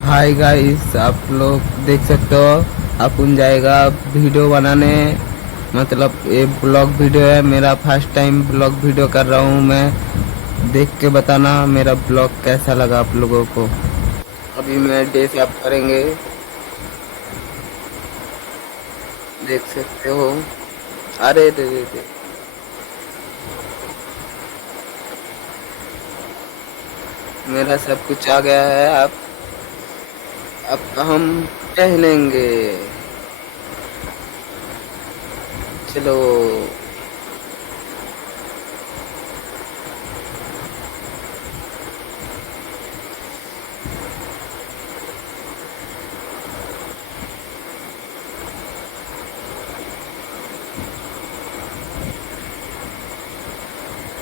Hi guys, आप लोग देख सकते हो अपन जाएगा वीडियो बनाने। मतलब ये ब्लॉग वीडियो है, मेरा फर्स्ट टाइम ब्लॉग वीडियो कर रहा हूँ मैं। देख के बताना मेरा ब्लॉग कैसा लगा आप लोगों को। अभी मैं डे अप करेंगे, देख सकते हो। अरे दे दे दे मेरा सब कुछ आ गया है। अब हम टहलेंगे, चलो।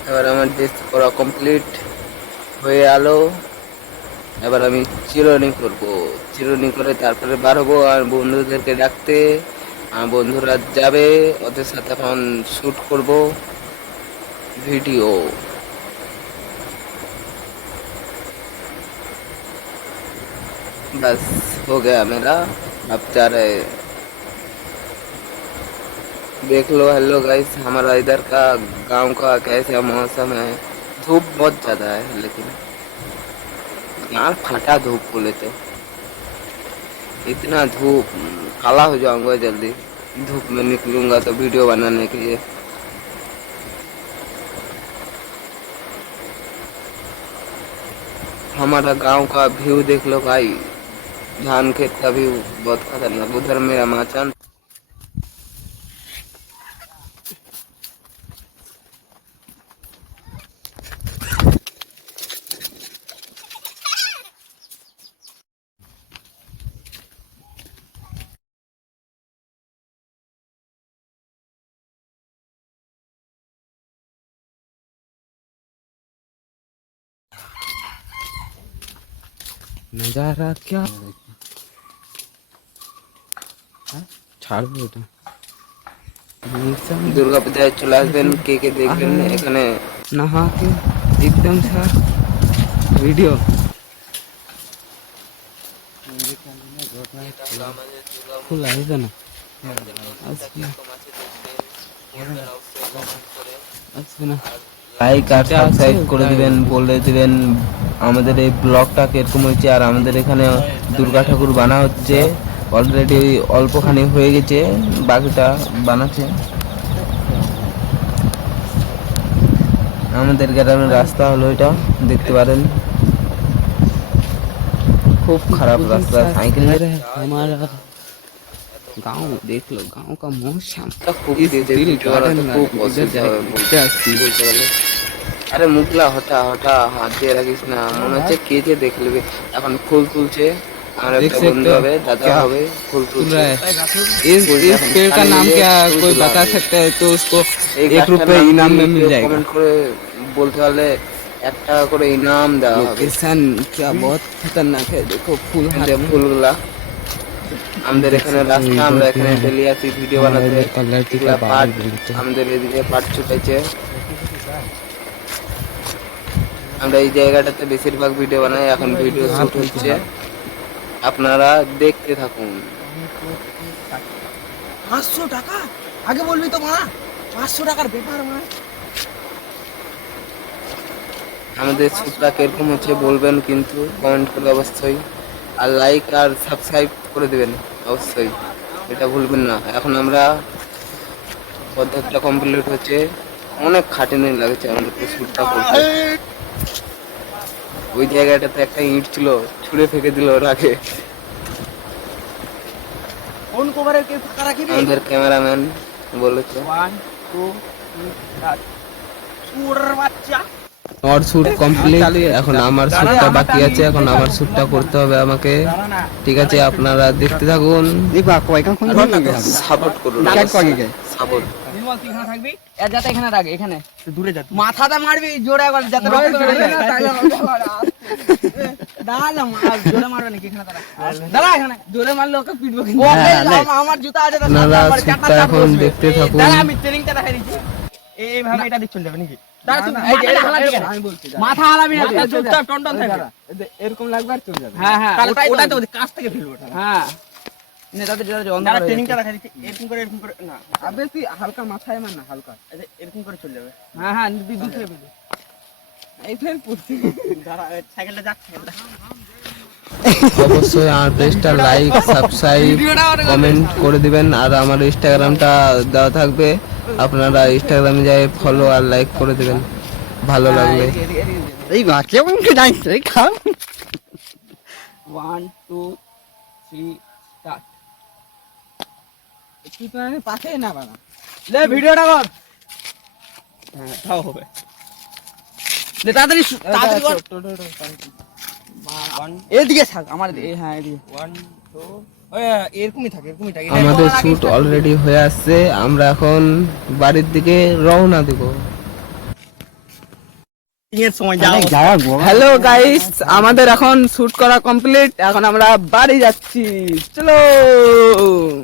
এবার আমার ড্রেস করা কমপ্লিট হয়ে আলো। এবার আমি চিরুনি করব, চিরুনি করে তারপরে বার হবো আর বন্ধুদেরকে ডাকতে। বন্ধুরা যাবে, ওদের সাথে এখন শ্যুট করব ভিডিও। बस हो गया मेरा। अब जा रहे, देख लो। हेलो गाइस, हमारा इधर का गांव का कैसा मौसम है। धूप बहुत ज़्यादा है, लेकिन यार फटा धूप बोले तो इतना धूप, काला हो जाऊंगा जल्दी। धूप में निकलूंगा तो वीडियो बनाने के लिए। हमारा गांव का व्यू देख लो भाई, धान खेत का व्यू बहुत खतरनाक। उधर मेरा माचान। नजारा क्या ছাড়বো এটা। দুর্গা পূজায় চলে আসবেন, কে কে দেখবেন এখানে নাহা के एकदम सा वीडियो। ফুল আসবে না, আসবে না। লাইক আর সাবস্ক্রাইব করে দিবেন, বলে দিবেন আমাদের এই ব্লগটা কিরকম হয়েছে। আর আমাদের এখানে দুর্গা ঠাকুর বানা হচ্ছে, অলরেডি অল্পখানি হয়ে গেছে, বাকিটা বানাচ্ছে। আমাদের গ্রামের রাস্তা হলো এটা, দেখতে পারেন খুব খারাপ রাস্তা। साइकिल हमारा गांव देख लो, गांव का मौसम खूब दिल गार्डन खूब বলতে গেলে। আরে মুখলা হঠা হঠা হাত দিয়ে রাখিস না, মনে হচ্ছে কে যে দেখে নেবে। এখন ফুল তুলছে, আর একটা বন্ধু হবে, দাদা হবে, ফুল তুলছে। इस पेड़ का नाम क्या कोई बता सकता है तो उसको 1 रुपए इनाम में मिल जाएगा। कमेंट করে বলতে পারলে 1 টাকা করে ইনাম দেওয়া হবে। लोकेशन क्या बहुत खतरनाक है, देखो फूल हाथ में ফুলগুলা। আমাদের এখানে রাস্তা, আমরা এখানে ডেলি আসি ভিডিও বানাতে। আমাদের এদিকে পাট ছুটাইছে। আমরা এই জায়গাটাতে বেশিরভাগ ভিডিও বানাই, এখন ভিডিও শুট হচ্ছে, আপনারা দেখতে থাকুন। 500 টাকা আগে বলবি তো মা, 500 টাকার ব্যাপার মা। আমাদের শুটটা কিরকম হচ্ছে বলবেন কিন্তু কমেন্ট করে অবশ্যই। আর লাইক আর সাবস্ক্রাইব করে দেবেন অবশ্যই, এটা ভুলবেন না। এখন আমরা অর্ধেকটা কমপ্লিট হচ্ছে, অনেক খাটুনি লাগছে আমাদেরকে শুটটা করতে। ওই জায়গাটাতে একটা ইট ছিল, ছুঁড়ে ফেঁকে দিল ওর আগে। কোন কভারের কে ফাঁকা রাখিবি? আমাদের ক্যামেরাম্যান বলেছে 1 2 3 4 সুর বাচ্চা। और शूट কমপ্লিট। এখন আমার শুটটা বাকি আছে, এখন আমার শুটটা করতে হবে আমাকে। ঠিক আছে, আপনারা দেখতে থাকুন, সাপোর্ট করুন, সাপোর্ট। নির্মল তুই এখানে থাকবি, এর যাতে এখানে রাখ, এখানে দূরে যা, মাথাটা মারবি জোরে একবার, যাতে রক্ত বের হয় না। দাঁড়া মার, জোরে মারবে নাকি? এখানে দাঁড়া, দাঁড়া এখানে। জোরে মারলে ওকে পিটবো কিন্তু। আমার জুতা আছে, তার সাথে আমার চারটা চাপ বসবে। দেখতে থাকুন, দাঁড়া আমি ট্রেনিংটা দেখাই দিচ্ছি। এইভাবে এটা দিক চলে যাবে নাকি আমি বলছি মাথা হালাবি না চুপচাপ টনটন থাকবে এরকম লাগবে আর চলে যাবে। হ্যাঁ হ্যাঁ ওটাই তো কাছ থেকে ফেলবো হ্যাঁ নেতাদের যারা অন্ধকার ট্রেনিংটা রাখা দিচ্ছে এরকম করে না আবে তুই হালকা মাথায় মার না, হালকা এরকম করে চলে যাবে হ্যাঁ হ্যাঁ দুধে ফেলে এই ফের পুরছি। দাঁড়া সাইকেলটা যাক অবশ্যই আমার পেজটা লাইক সাবস্ক্রাইব কমেন্ট করে দিবেন। আর আমার ইনস্টাগ্রামটা দেওয়া থাকবে, আপনারা ইনস্টাগ্রামে যাই ফলো আর লাইক করে দিবেন ভালো লাগলে। এই বা কেমন কি ডাইস রে খাম 1 2 3 স্টার্ট তুই তো আমি পাশেই না বানা। লে ভিডিওটা কর হ্যাঁ তাও হবে লে তাড়াতাড়ি তাড়াতাড়ি কর এদিকে থাক আমার হ্যাঁ এদিকে 1 2 ওই এরকমই থাকে আমাদের শুট অলরেডি হয়ে আসছে, আমরা এখন বাড়ির দিকে রওনা দেব। এর সময় যাও হ্যালো গাইস, আমাদের এখন শুট করা কমপ্লিট, এখন আমরা বাড়ি যাচ্ছি, চলো।